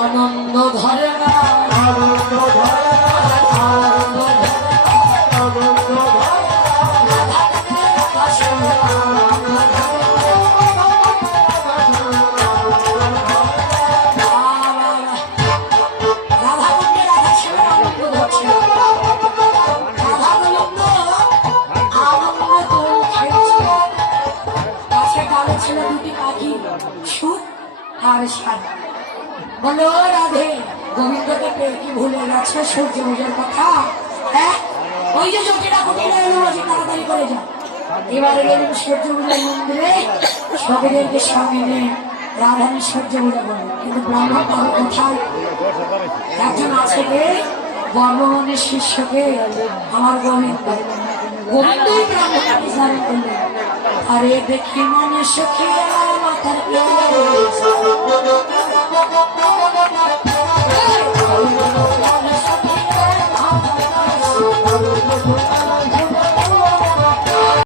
আনন্দ ধরে না আর সাদা বলো রাধে গোবিন্দকে পেয়ে কি ভুলে গেছে সূর্য পূজার কথা? হ্যাঁ, ওই যে জটিরা কুটিরা এলো বসে তাড়াতাড়ি করে যাও। এবারে গেলেন সূর্য পূজার মন্দিরে, সবেদেরকে সঙ্গে নিয়ে রাধানী সূর্য পূজা করবে। কিন্তু ব্রাহ্মণ তার কোথায়? একজন আছে কে বর্মনের শিষ্যকে আমার গোবিন্দ গোবিন্দই ব্রাহ্মণকে ধারণ করলেন। আরে দেখি মনে সুখিয়া মাথার